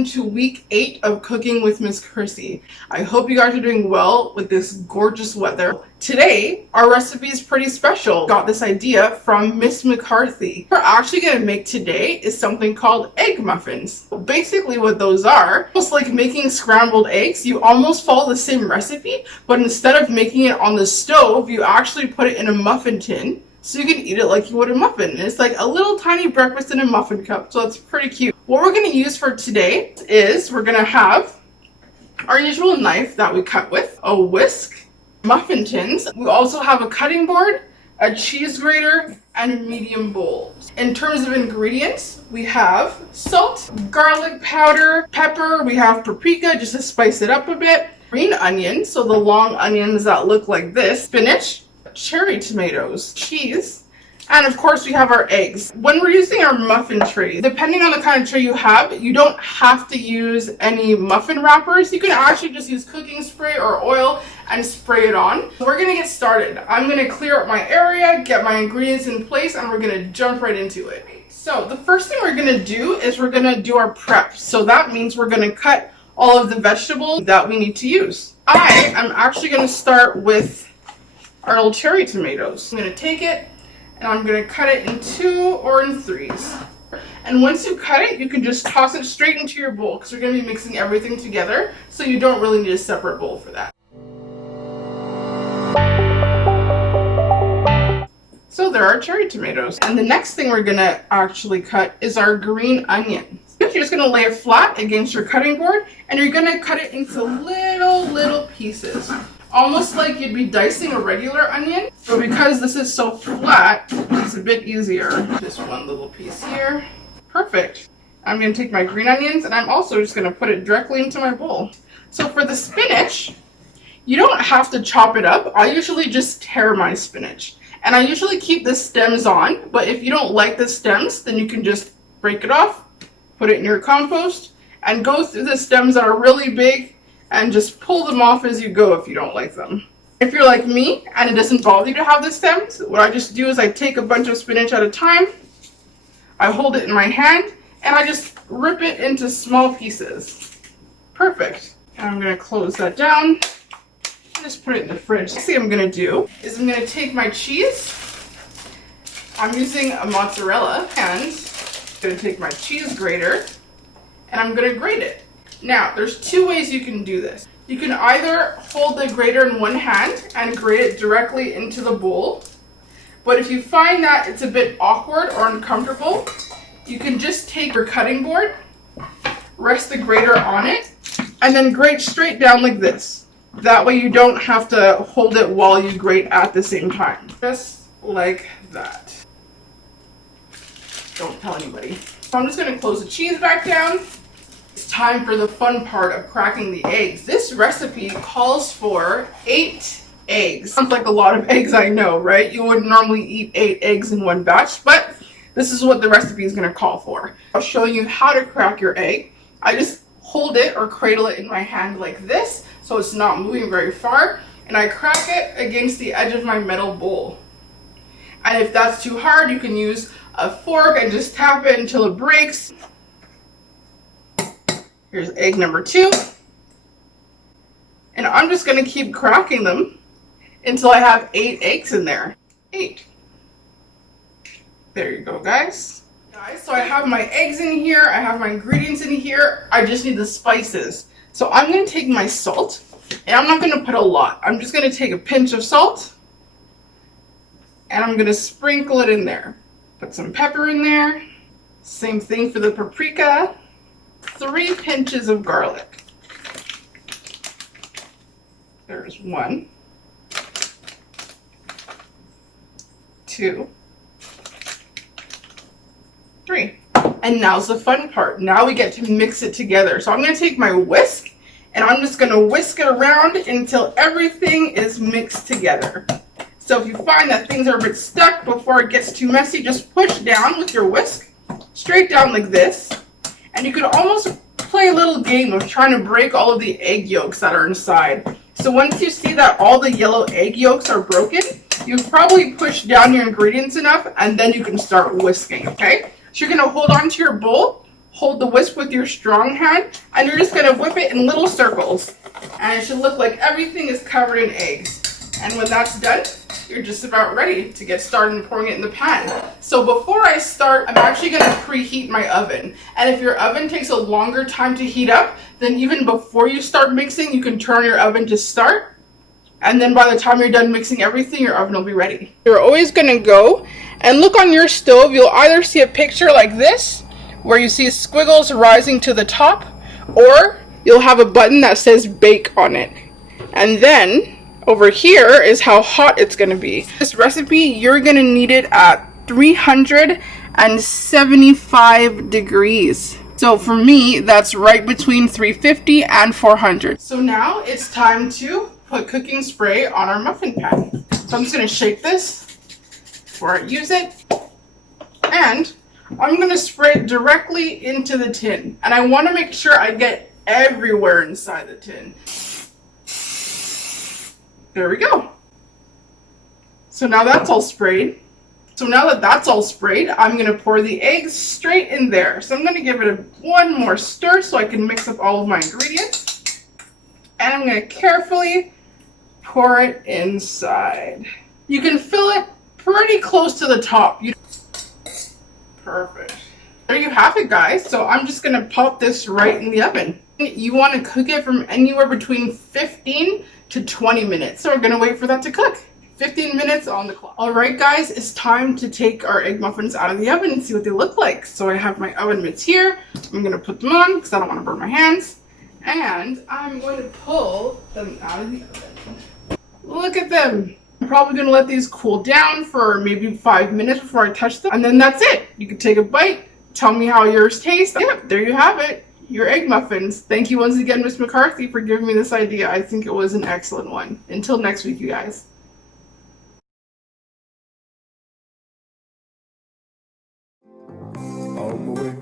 welcome to week 8 of Cooking with Miss Chrissy. I hope you guys are doing well with this gorgeous weather. Today, our recipe is pretty special. Got this idea from Miss McCarthy. What we're actually going to make today is something called egg muffins. Basically what those are, almost like making scrambled eggs, you almost follow the same recipe, but instead of making it on the stove, you actually put it in a muffin tin. So you can eat it like you would a muffin. It's like a little tiny breakfast in a muffin cup, so it's pretty cute. What we're going to use for today is we're going to have our usual knife that we cut with, a whisk, muffin tins. We also have a cutting board, a cheese grater, and a medium bowl. In terms of ingredients, we have salt, garlic powder, pepper, we have paprika just to spice it up a bit, green onions, so the long onions that look like this, spinach, cherry tomatoes, cheese, and of course we have our eggs. When we're using our muffin trays, depending on the kind of tray you have, you don't have to use any muffin wrappers. You can actually just use cooking spray or oil and spray it on. We're gonna get started. I'm gonna clear up my area, get my ingredients in place, and we're gonna jump right into it. So the first thing we're gonna do is we're gonna do our prep. So that means we're gonna cut all of the vegetables that we need to use. I am actually gonna start with our little cherry tomatoes. I'm going to take it and I'm going to cut it in 2 or in 3s. And once you cut it, you can just toss it straight into your bowl because we're going to be mixing everything together, so you don't really need a separate bowl for that. So there are cherry tomatoes. And the next thing we're going to actually cut is our green onion. You're just going to lay it flat against your cutting board and you're going to cut it into little pieces. Almost like you'd be dicing a regular onion, but because this is so flat, it's a bit easier. Just one little piece here. Perfect. I'm going to take my green onions and I'm also just going to put it directly into my bowl. So for the spinach, you don't have to chop it up. I usually just tear my spinach. And I usually keep the stems on, but if you don't like the stems, then you can just break it off, put it in your compost, and go through the stems that are really big and just pull them off as you go if you don't like them. If you're like me and it doesn't bother you to have the stems, what I just do is I take a bunch of spinach at a time, I hold it in my hand, and I just rip it into small pieces. Perfect. And I'm going to close that down and just put it in the fridge. Next thing I'm going to do is I'm going to take my cheese. I'm using a mozzarella, and I'm going to take my cheese grater and I'm going to grate it. Now, there's 2 ways you can do this. You can either hold the grater in one hand and grate it directly into the bowl, but if you find that it's a bit awkward or uncomfortable, you can just take your cutting board, rest the grater on it, and then grate straight down like this. That way you don't have to hold it while you grate at the same time. Just like that. Don't tell anybody. So I'm just going to close the cheese back down. Time for the fun part of cracking the eggs. This recipe calls for 8 eggs. Sounds like a lot of eggs, I know, right? You wouldn't normally eat 8 eggs in one batch, but this is what the recipe is going to call for. I'll show you how to crack your egg. I just hold it or cradle it in my hand like this, so it's not moving very far, and I crack it against the edge of my metal bowl. And if that's too hard, you can use a fork and just tap it until it breaks. Here's egg number 2. And I'm just going to keep cracking them until I have 8 eggs in there. 8. There you go, guys. So I have my eggs in here. I have my ingredients in here. I just need the spices. So I'm going to take my salt, and I'm not going to put a lot. I'm just going to take a pinch of salt, and I'm going to sprinkle it in there. Put some pepper in there. Same thing for the paprika. 3 pinches of garlic. There's 1, 2, 3. And now's the fun part. Now we get to mix it together. So I'm going to take my whisk and I'm just going to whisk it around until everything is mixed together. So if you find that things are a bit stuck before it gets too messy, just push down with your whisk, straight down like this. And you could almost play a little game of trying to break all of the egg yolks that are inside. So once you see that all the yellow egg yolks are broken, you've probably pushed down your ingredients enough, and then you can start whisking, okay? So you're going to hold on to your bowl, hold the whisk with your strong hand, and you're just gonna whip it in little circles. And it should look like everything is covered in eggs. And when that's done, you're just about ready to get started and pouring it in the pan. So before I start, I'm actually gonna preheat my oven. And if your oven takes a longer time to heat up, then even before you start mixing, you can turn your oven to start. And then by the time you're done mixing everything, your oven will be ready. You're always gonna go and look on your stove. You'll either see a picture like this, where you see squiggles rising to the top, or you'll have a button that says bake on it. And then over here is how hot it's gonna be. This recipe, you're gonna need it at 375 degrees. So for me, that's right between 350 and 400. So now it's time to put cooking spray on our muffin pan. So I'm just gonna shake this before I use it. And I'm gonna spray it directly into the tin. And I wanna make sure I get everywhere inside the tin. There we go. So now that's all sprayed. So now that that's all sprayed, I'm gonna pour the eggs straight in there. So I'm gonna give it one more stir so I can mix up all of my ingredients. And I'm gonna carefully pour it inside. You can fill it pretty close to the top. Perfect. There you have it, guys. So I'm just gonna pop this right in the oven. You wanna cook it from anywhere between 15 to 20 minutes. So we're gonna wait for that to cook. 15 minutes on the clock. All right, guys, it's time to take our egg muffins out of the oven and see what they look like. So I have my oven mitts here. I'm gonna put them on because I don't wanna burn my hands. And I'm going to pull them out of the oven. Look at them. I'm probably gonna let these cool down for maybe 5 minutes before I touch them. And then that's it. You can take a bite, tell me how yours tastes. Yep, there you have it. Your egg muffins. Thank you once again, Miss McCarthy, for giving me this idea. I think it was an excellent one. Until next week, you guys. On my way.